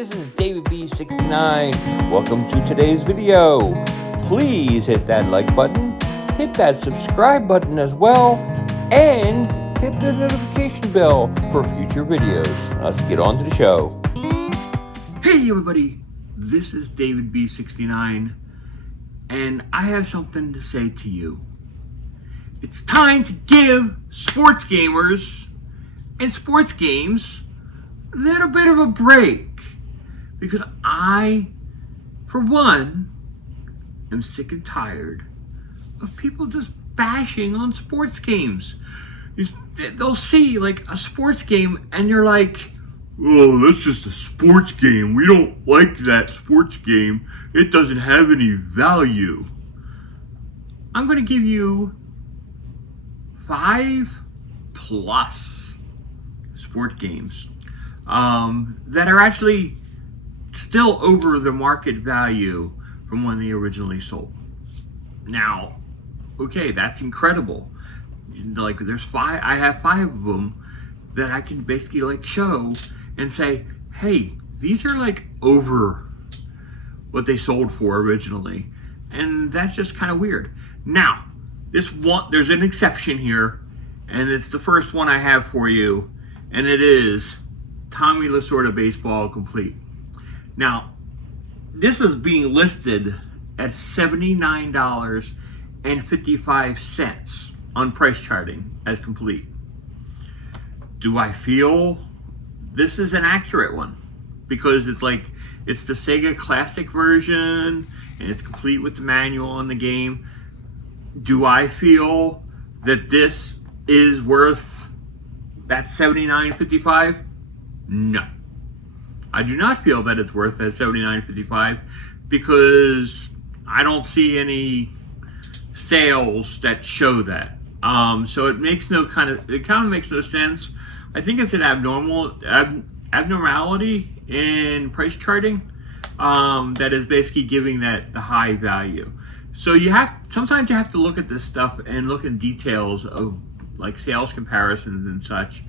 this is David B69. Welcome to today's video. Please hit that like button, hit that subscribe button as well, and hit the notification bell for future videos. Let's get on to the show. Hey everybody, this is David B69, and I have something to say to you. It's time to give sports gamers and sports games a little bit of a break, because I, for one, am sick and tired of people just bashing on sports games. They'll see like a sports game and you're like, oh, that's just a sports game. We don't like that sports game. It doesn't have any value. I'm going to give you 5+ sport games that are actually still over the market value from when they originally sold. Now, okay, that's incredible. Like, there's 5, I have 5 of them that I can basically like show and say, hey, these are like over what they sold for originally. And that's just kind of weird. Now, there's an exception here, and it's the first one I have for you, and it is Tommy Lasorda Baseball Complete. Now, this is being listed at $79.55 on price charting as complete. Do I feel this is an accurate one? Because it's the Sega Classic version, and it's complete with the manual and the game. Do I feel that this is worth that $79.55? No. I do not feel that it's worth that $79.55, because I don't see any sales that show that. So it kind of makes no sense. I think it's an abnormality in price charting that is basically giving that the high value. So sometimes you have to look at this stuff and look in details of like sales comparisons and such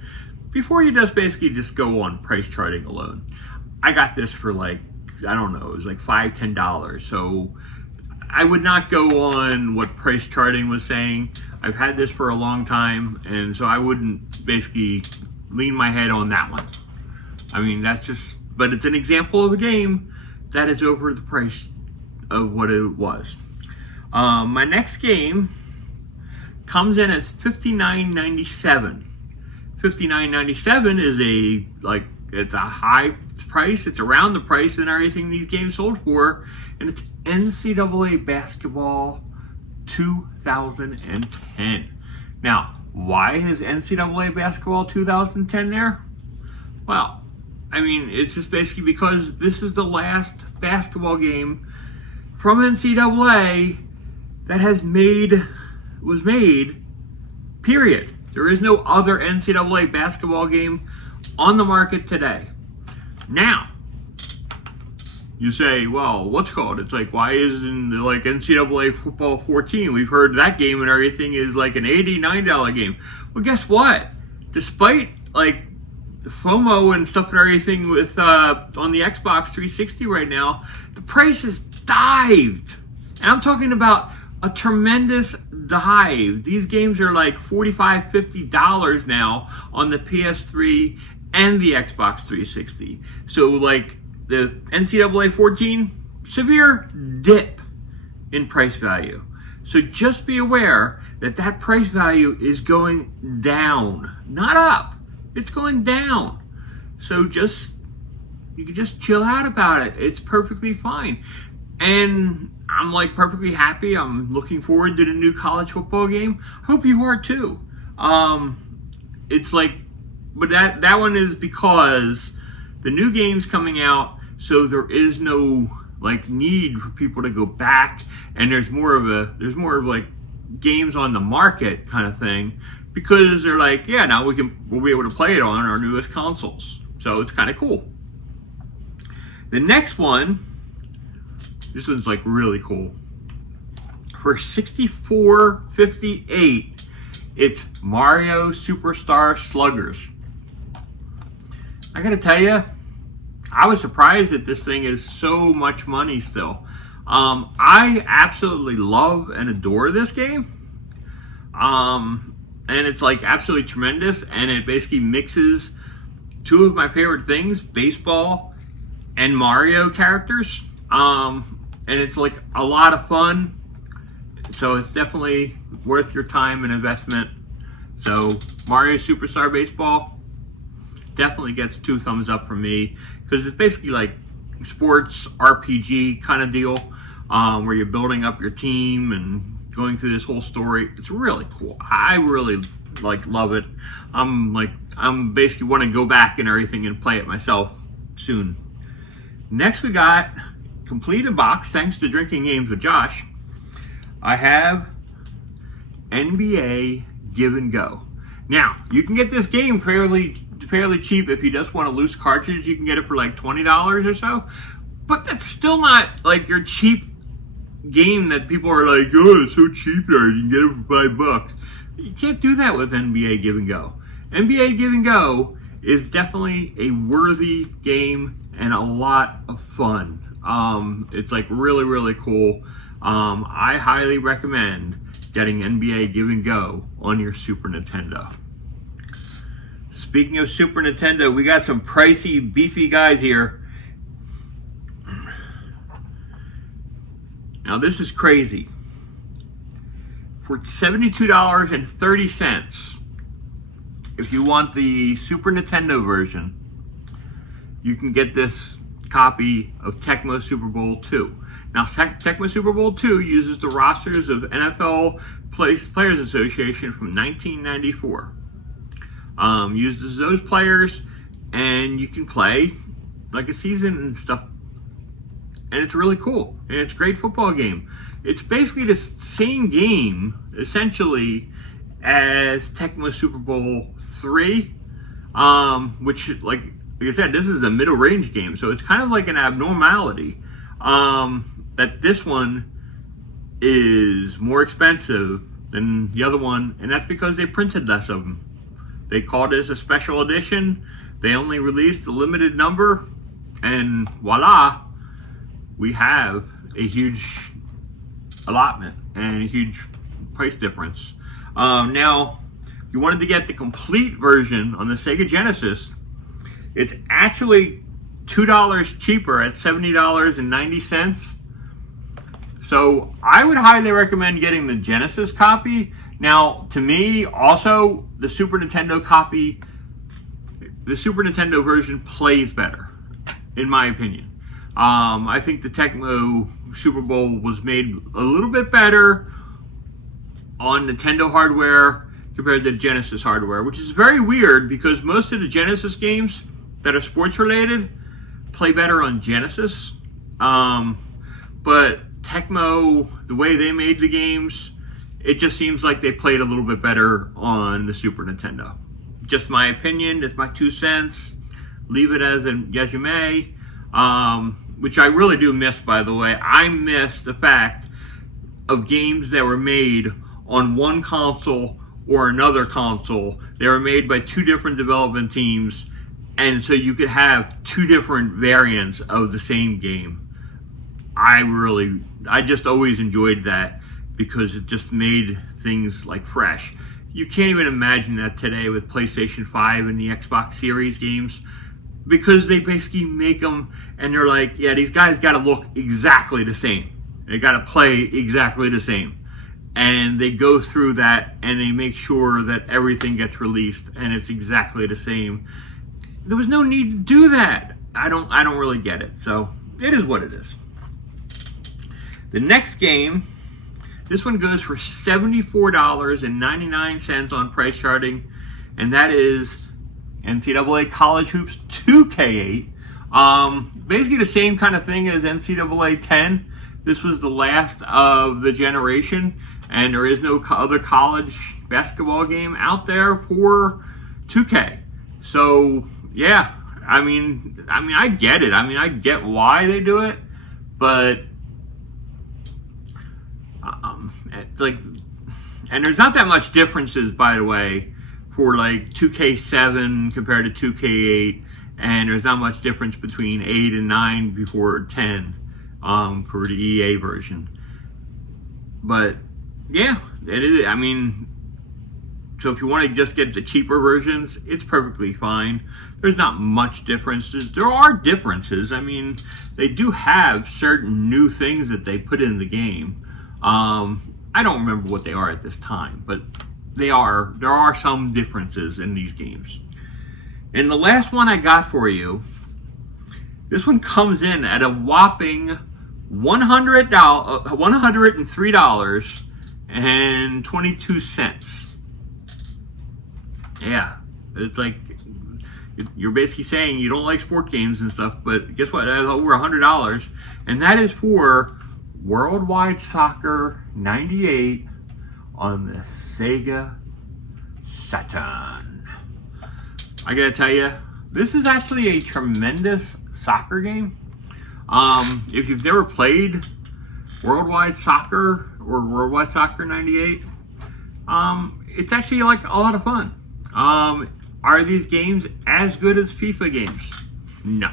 before you just go on price charting alone. I got this for like, I don't know, it was like $5, $10. So I would not go on what price charting was saying. I've had this for a long time, and so I wouldn't basically lean my head on that one. I mean, but it's an example of a game that is over the price of what it was. My next game comes in at $59.97. $59.97 is it's a high price. It's around the price and everything these games sold for, and it's NCAA Basketball 2010. Now, why is NCAA Basketball 2010 there? Well, I mean, it's just basically because this is the last basketball game from NCAA that was made, period. There is no other NCAA basketball game on the market today. Now, you say, well, what's called? It's like, why isn't like NCAA Football 14? We've heard that game and everything is like an $89 game. Well, guess what? Despite like the FOMO and stuff and everything with on the Xbox 360 right now, the price has dived. And I'm talking about a tremendous dive. These games are like $45, $50 now on the PS3 and the Xbox 360. So like the NCAA 14, severe dip in price value. So just be aware that price value is going down, not up. It's going down. So you can just chill out about it. It's perfectly fine. And I'm like perfectly happy. I'm looking forward to the new college football game. Hope you are too. It's like, but that one is because the new game's coming out, so there is no like need for people to go back, and there's more of like games on the market kind of thing, because they're like, yeah, now we'll be able to play it on our newest consoles. So it's kind of cool. The next one, this one's like really cool. For $64.58, it's Mario Superstar Sluggers. I gotta tell you, I was surprised that this thing is so much money still. I absolutely love and adore this game. And it's like absolutely tremendous, and it basically mixes two of my favorite things, baseball and Mario characters. And it's like a lot of fun. So it's definitely worth your time and investment. So Mario Superstar Baseball definitely gets 2 thumbs up from me, because it's basically like sports RPG kind of deal, where you're building up your team and going through this whole story. It's really cool. I really love it. I'm basically want to go back and everything and play it myself soon. Next, we got complete in box, thanks to Drinking Games with Josh. I have NBA Give and Go. Now, you can get this game fairly cheap. If you just want a loose cartridge, you can get it for like $20 or so. But that's still not like your cheap game that people are like, oh, it's so cheap there, you can get it for $5. You can't do that with NBA Give and Go. NBA Give and Go is definitely a worthy game and a lot of fun. It's like really, really cool. I highly recommend getting NBA Give and Go on your Super Nintendo. Speaking of Super Nintendo, we got some pricey, beefy guys here. Now this is crazy. For $72.30, if you want the Super Nintendo version, you can get this copy of Tecmo Super Bowl 2. Now, Tecmo Super Bowl 2 uses the rosters of NFL Players Association from 1994. Uses those players, and you can play like a season and stuff. And it's really cool. And it's a great football game. It's basically the same game, essentially, as Tecmo Super Bowl 3, which, like I said, this is a middle range game, so it's kind of like an abnormality that this one is more expensive than the other one, and that's because they printed less of them. They called this a special edition. They only released a limited number, and voila, we have a huge allotment and a huge price difference. Now, if you wanted to get the complete version on the Sega Genesis, it's actually $2 cheaper at $70.90. So I would highly recommend getting the Genesis copy. Now, to me, also, the Super Nintendo copy, the Super Nintendo version plays better, in my opinion. I think the Tecmo Super Bowl was made a little bit better on Nintendo hardware compared to Genesis hardware, which is very weird because most of the Genesis games that are sports related play better on Genesis. But Tecmo, the way they made the games, it just seems like they played a little bit better on the Super Nintendo. Just my opinion, it's my 2 cents. Leave it as you may. Which I really do miss, by the way. I miss the fact of games that were made on one console or another console. They were made by 2 different development teams, and so you could have 2 different variants of the same game. I just always enjoyed that because it just made things like fresh. You can't even imagine that today with PlayStation 5 and the Xbox Series games, because they basically make them and they're like, yeah, these guys got to look exactly the same. They got to play exactly the same. And they go through that and they make sure that everything gets released and it's exactly the same. There was no need to do that. I don't really get it. So it is what it is. The next game, this one goes for $74.99 on price charting, and that is NCAA College Hoops 2K8. Basically the same kind of thing as NCAA 10. This was the last of the generation, and there is no other college basketball game out there for 2K. So yeah, I mean, I get it. I get why they do it, but like, and there's not that much differences, by the way, for like 2K7 compared to 2K8 and there's not much difference between 8 and 9 before 10 for the EA version. But yeah, it is. I mean, so if you want to just get the cheaper versions, it's perfectly fine. There's not much differences. There are differences. I mean, they do have certain new things that they put in the game. I don't remember what they are at this time, but there are some differences in these games. And the last one I got for you, this one comes in at a whopping $103.22. Yeah, it's like you're basically saying you don't like sport games and stuff, but guess what? That's over $100, and that is for Worldwide Soccer 98 on the Sega Saturn. I gotta tell you, this is actually a tremendous soccer game. If you've never played Worldwide Soccer or Worldwide Soccer 98, it's actually like a lot of fun. Are these games as good as FIFA games? No.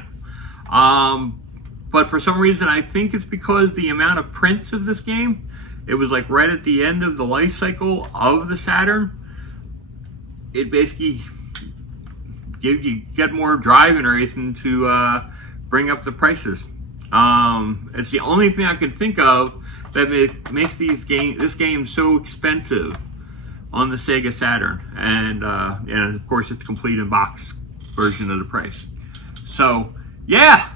But for some reason, I think it's because the amount of prints of this game, it was like right at the end of the life cycle of the Saturn. It basically get more driving or anything to bring up the prices. It's the only thing I can think of that makes this game so expensive on the Sega Saturn, and of course it's complete in box version of the price. So yeah,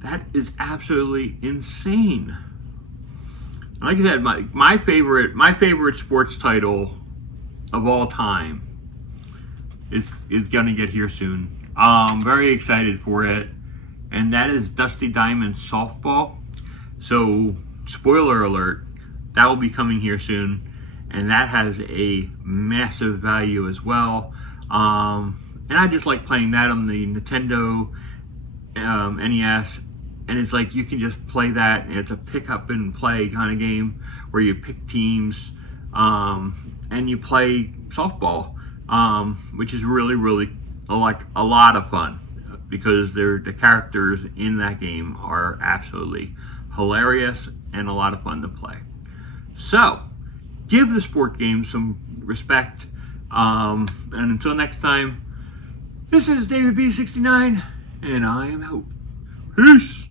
that is absolutely insane. Like I said, my favorite sports title of all time is gonna get here soon. I'm very excited for it, and that is Dusty Diamond Softball. So spoiler alert, that will be coming here soon, and that has a massive value as well. And I just like playing that on the Nintendo NES, and it's like you can just play that, and it's a pick up and play kind of game where you pick teams and you play softball, which is really like a lot of fun, because the characters in that game are absolutely hilarious and a lot of fun to play. So give the sport game some respect, and until next time, this is David B69, and I am out. Peace.